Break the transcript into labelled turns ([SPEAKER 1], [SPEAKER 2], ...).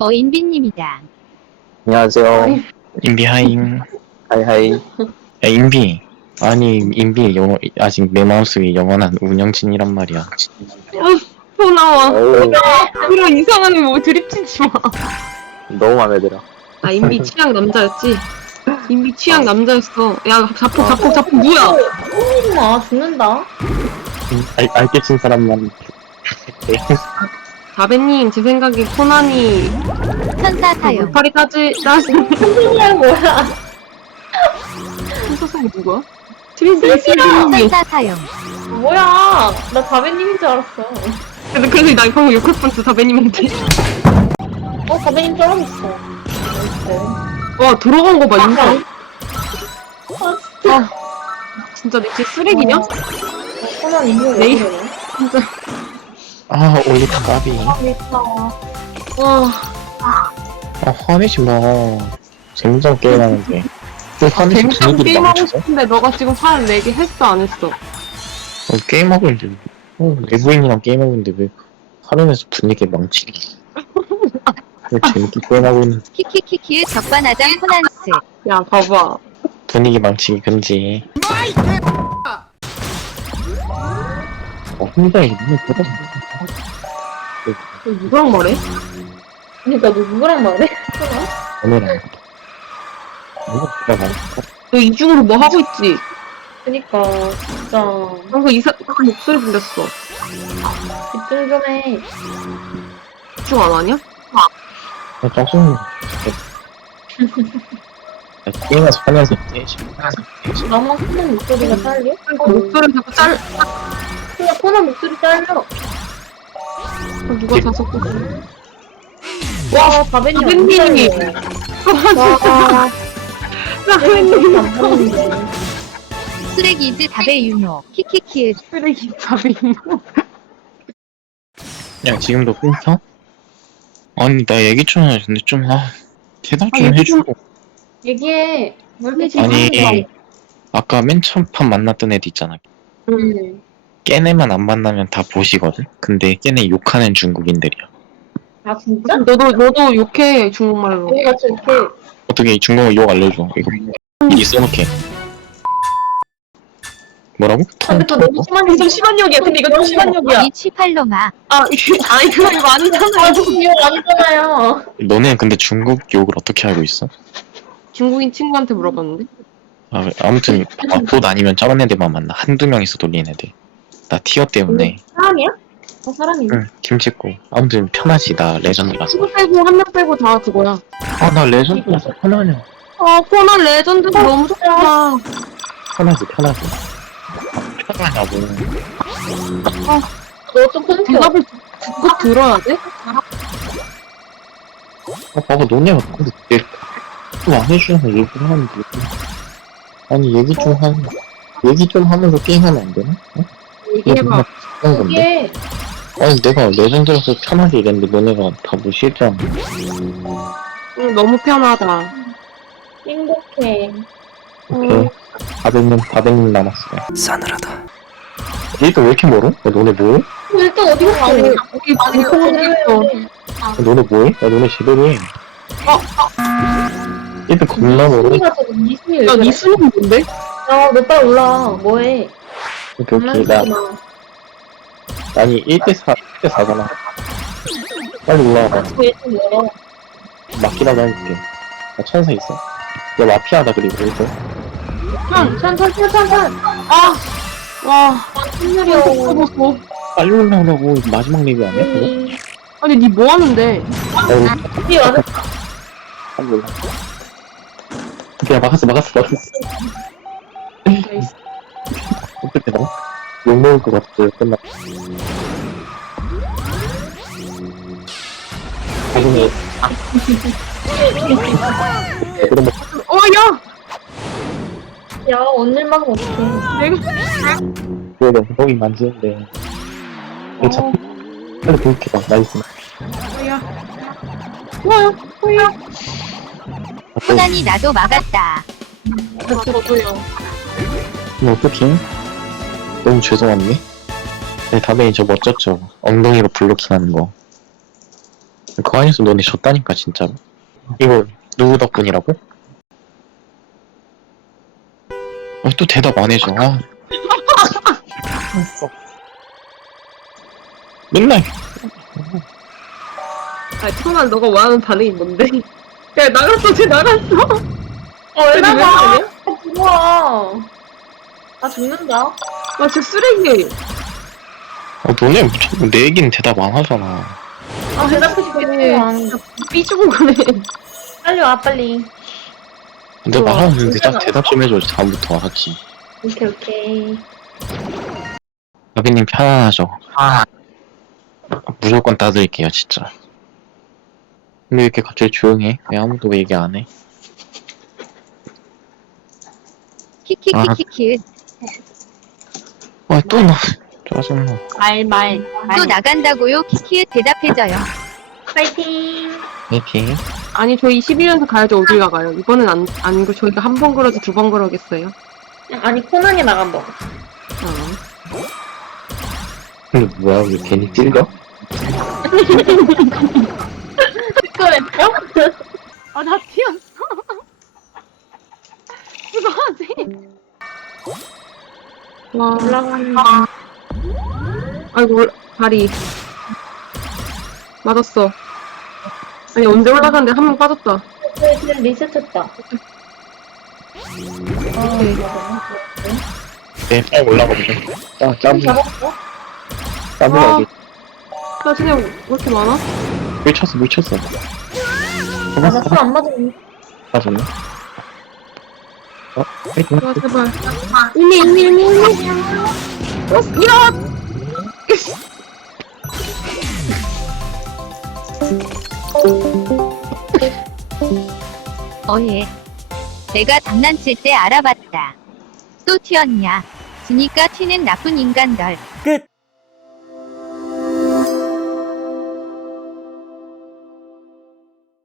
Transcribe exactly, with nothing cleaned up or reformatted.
[SPEAKER 1] 어, 인비님이다.
[SPEAKER 2] 안녕하세요.
[SPEAKER 3] 인비 하임.
[SPEAKER 2] 하이하이.
[SPEAKER 3] 야 인비. 아니 인비 영어 아직 내 마음속에 영원한 운영진이란 말이야.
[SPEAKER 4] 또 나와.
[SPEAKER 2] 어우,
[SPEAKER 4] 이런 이상한 뭐 드립치지 마.
[SPEAKER 2] 너무 마음에 들어.
[SPEAKER 4] 아, 인비 취향 남자였지? 인비 취향 남자였어. 야, 자폭, 자폭, 자폭, 뭐야?
[SPEAKER 5] 아, 죽는다.
[SPEAKER 3] 알, 알겠친 사람만.
[SPEAKER 4] 자배님, 제 생각에 코난이
[SPEAKER 1] 천사 사용.
[SPEAKER 4] 물파리 따지, 따지.
[SPEAKER 5] 이게 뭐야?
[SPEAKER 4] 소속이 누구야? 트윈스 트윈스
[SPEAKER 1] 천사 사용.
[SPEAKER 5] 뭐야? 나 자매님인 줄 알았어.
[SPEAKER 4] 근데 그래서 나 방금 욕할 뻔했어, 자배님한테.
[SPEAKER 5] 어, 자매님 떨어졌어.
[SPEAKER 4] 와, 들어간 거 봐, 인비.
[SPEAKER 5] 아, 진짜.
[SPEAKER 4] 아, 진짜 내쟤 쓰레기냐?
[SPEAKER 5] 어, 코난 이거
[SPEAKER 4] 네.
[SPEAKER 5] 왜 그래?
[SPEAKER 4] 진짜.
[SPEAKER 3] 아 올리타 까비.
[SPEAKER 5] 미쳐.
[SPEAKER 4] 와,
[SPEAKER 3] 아 화내지 마. 재밌는 게임하는데. 좀 화내지
[SPEAKER 4] 재밌다고
[SPEAKER 3] 분위기를
[SPEAKER 4] 게임하고
[SPEAKER 3] 망쳐.
[SPEAKER 4] 싶은데 너가 지금 화를 내게 했어, 안 했어?
[SPEAKER 3] 어, 게임하고 있는데. 어, 내부인이랑 게임하고 있는데 왜 화내면서 분위기 망치기. 왜 재밌게 게임하고 있는
[SPEAKER 1] 키키키키의 적반하장 코난스.
[SPEAKER 4] 야, 봐봐.
[SPEAKER 3] 분위기 망치기 금지. 어, 혼자 이거 너무 대단해.
[SPEAKER 4] 너 누구랑 말해?
[SPEAKER 5] 그니까 너 누구랑 말해? 코난?
[SPEAKER 3] 오늘은. 이거 누가 말했어?
[SPEAKER 4] 너 이중으로 뭐 하고 있지?
[SPEAKER 5] 그니까, 진짜.
[SPEAKER 4] 방금 이사, 방금 목소리 들렸어.
[SPEAKER 5] 집중 좀 해.
[SPEAKER 4] 집중 안 하냐?
[SPEAKER 3] 아, 짜증나. 아, 게임에서 하면서 깨지. 깨지.
[SPEAKER 5] 나만 코난 목소리가 잘려?
[SPEAKER 4] 그 목소리 자꾸 짤,
[SPEAKER 5] 그냥 코난 목소리 잘려.
[SPEAKER 4] 아, 누가 자석고.
[SPEAKER 5] 와, 자매님.
[SPEAKER 4] 자매님이.
[SPEAKER 5] 와,
[SPEAKER 4] 자배님.
[SPEAKER 5] 안 보이는데.
[SPEAKER 1] 쓰레기즈 답의 유노. 키키키의
[SPEAKER 4] 쓰레기 자배님.
[SPEAKER 3] 야, 지금도 끊겨? 아니, 나 얘기 좀 해. 근데 좀, 아, 대답
[SPEAKER 4] 아,
[SPEAKER 3] 좀
[SPEAKER 4] 얘기 좀-
[SPEAKER 3] 해주고.
[SPEAKER 5] 얘기해. 왜 이렇게 지금
[SPEAKER 3] 아니,
[SPEAKER 5] 하는 거야?
[SPEAKER 3] 아까 맨 처음 판 만났던 애들 있잖아.
[SPEAKER 5] 응.
[SPEAKER 3] 걔네만 안 만나면 다 보시거든? 근데 걔네 욕하는 중국인들이야.
[SPEAKER 5] 아, 진짜?
[SPEAKER 4] 너도, 너도 욕해, 중국말로.
[SPEAKER 5] 우리 같이 이렇게.
[SPEAKER 3] 어떻게 중국어 욕 알려줘. 이거 미리 써놓게. 뭐라고?
[SPEAKER 5] 근데 그거 너무 심한
[SPEAKER 4] 이거 좀 심한 욕이야. 근데 이거 좀 심한 욕이야.
[SPEAKER 1] 이 취팔로마.
[SPEAKER 4] 아, 이게, 아, 이거, 이거 아니잖아.
[SPEAKER 5] 아, 저 기억 아니잖아요.
[SPEAKER 3] 너네 근데 중국 욕을 어떻게 알고 있어?
[SPEAKER 4] 중국인 친구한테 물어봤는데?
[SPEAKER 3] 아, 아무튼 봐봐. 봇 아니면 저런 애들만 만나. 한두 명이서 돌리는 애들. 나 티어 때문에.
[SPEAKER 5] 사람이야? 어, 사람이네.
[SPEAKER 3] 응, 김 찍고. 아무튼 편하지. 나 레전드라서.
[SPEAKER 4] 친구 빼고, 한 명 빼고 다 그거야.
[SPEAKER 3] 아, 나 레전드라서 편하냐.
[SPEAKER 4] 아, 코난 레전드가 너무 좋다.
[SPEAKER 3] 편하지, 편하지. 편하냐고.
[SPEAKER 5] 너좀 끊겨.
[SPEAKER 4] 대답을 듣고 들어야 돼?
[SPEAKER 3] 아, 봐봐, 너네가 근데 얘안 해주면서 얘기를 하는데. 아니, 얘기 좀 하는, 얘기 좀 하면서 게임하면 안 되나? 어?
[SPEAKER 4] 얘기해봐.
[SPEAKER 3] 그런 건데?
[SPEAKER 5] 이게
[SPEAKER 3] 아니, 내가 레전드라서 편하게 얘기했는데 너네가 다 무시했잖아.
[SPEAKER 4] 응, 너무 편하다.
[SPEAKER 5] 행복해.
[SPEAKER 3] 오케이. 사백님, 사백님 남았어. 싸늘하다. 얘도 왜 이렇게 멀어? 야, 너네 뭐해? 야,
[SPEAKER 5] 어, 일단 어디 갔어?
[SPEAKER 4] 우리 많이 코어있어.
[SPEAKER 3] 너네 뭐해? 야, 너네 제대로 해.
[SPEAKER 4] 어,
[SPEAKER 3] 얘도 겁나 멀어.
[SPEAKER 5] 니가 저거 니 순위 왜
[SPEAKER 4] 야,
[SPEAKER 5] 그래?
[SPEAKER 4] 니 수능 뭔데?
[SPEAKER 5] 야, 너 빨리 올라. 뭐해?
[SPEAKER 3] 오케이, 오케이. 나, 아니, 일 대 사, 일 대 사잖아. 빨리 올라와봐.
[SPEAKER 5] 왜좀 멀어?
[SPEAKER 3] 막기라도 해줄게. 나 천사 있어. 야, 마피아다, 그리고, 이거.
[SPEAKER 4] 형,
[SPEAKER 5] 찬, 찬, 찬, 찬, 찬.
[SPEAKER 4] 아, 와,
[SPEAKER 5] 힘들여.
[SPEAKER 4] 무서웠어.
[SPEAKER 3] 빨리 올라오라고 마지막 리뷰 안 해? 그거?
[SPEAKER 5] 음,
[SPEAKER 4] 아니, 니 뭐 하는데?
[SPEAKER 3] 아이고,
[SPEAKER 5] 우리 와서
[SPEAKER 3] 빨리 올라. 그냥 막았어, 막았어, 막았어. 어떻게 나? 욕먹을 것 같아, 끝나. 나중에. 그럼 뭐,
[SPEAKER 4] 어, 야!
[SPEAKER 5] 야, 언니만 어떡해.
[SPEAKER 4] 내가,
[SPEAKER 3] 그래도 엉덩이 만지는데. 이거 잡, 빨리 볼게봐, 나이스.
[SPEAKER 4] 어, 야. 좋아요, 좋아요.
[SPEAKER 1] 코난이 나도 막았다.
[SPEAKER 4] 저도요.
[SPEAKER 3] 이거 어떡해? 너무 죄송한데? 네, 다음에 저 멋졌죠? 엉덩이로 블로킹 하는 거. 그 안에서 너네 졌다니까 진짜로. 이거 누구 덕분이라고? 아, 또 대답 안 해줘. 아. 맨날
[SPEAKER 4] 아니, 천안 너가 원하는 반응이 뭔데? 야, 나갔어, 쟤 나갔어.
[SPEAKER 5] 어, 왜
[SPEAKER 4] 쟤
[SPEAKER 5] 나가?
[SPEAKER 4] 왜
[SPEAKER 5] 아, 죽어. 아, 죽는다.
[SPEAKER 4] 아, 쟤 쓰레기.
[SPEAKER 3] 어, 너네 자꾸 내 얘기는 대답 안 하잖아.
[SPEAKER 5] 아, 대답해줄게.
[SPEAKER 4] 삐죽은 거네.
[SPEAKER 5] 빨리 와, 빨리.
[SPEAKER 3] 내가
[SPEAKER 5] 어,
[SPEAKER 3] 말하는데
[SPEAKER 5] 진짜
[SPEAKER 3] 딱 대답 좀 해줘. 다음부터 알았지.
[SPEAKER 5] 오케이, 오케이.
[SPEAKER 3] 여비님 편안하죠? 아. 무조건 따드릴게요 진짜. 근데 왜 이렇게 갑자기 조용해? 왜 아무도 얘기 안 해?
[SPEAKER 1] 키키키키키.
[SPEAKER 3] 와 또 나. 짜증나.
[SPEAKER 1] 말, 말. 또 나간다고요? 키키에 대답해줘요.
[SPEAKER 5] 파이팅.
[SPEAKER 3] 이렇게.
[SPEAKER 4] 아니, 저희 십일 연속 가야죠. 어딜 나가요? 이번엔 안, 아니고 저희가 한 번 그러지 두 번 그러겠어요?
[SPEAKER 5] 아니, 코난이 나간 거.
[SPEAKER 4] 어.
[SPEAKER 3] 근데 뭐야 왜 괜히 찔려?
[SPEAKER 5] 그랬죠?
[SPEAKER 4] 아, 나 튀었어. 이거 하지? 와.
[SPEAKER 5] 올라가는
[SPEAKER 4] 아이고, 올- 다리. 맞았어. 아니, 언제 올라갔는데 한 명 빠졌다.
[SPEAKER 5] 그래, 그래, 리셋했다. 아,
[SPEAKER 3] 네 빨리 올라가 보자. 짜 짜부
[SPEAKER 5] 잡았어?
[SPEAKER 3] 짜부하게.
[SPEAKER 4] 나 쟤네 왜 이렇게 많아?
[SPEAKER 3] 밀쳤어 밀쳤어.
[SPEAKER 5] 아, 나
[SPEAKER 3] 잡았어.
[SPEAKER 5] 손 안 맞았네.
[SPEAKER 3] 맞았네. 어? 파이팅.
[SPEAKER 4] 와, 제발. 이미, 이미, 이미, 이미. 어, 야!
[SPEAKER 1] 어예. 내가 장난칠 때 알아봤다. 또 튀었냐. 지니까 튀는 나쁜 인간들.
[SPEAKER 6] 끝.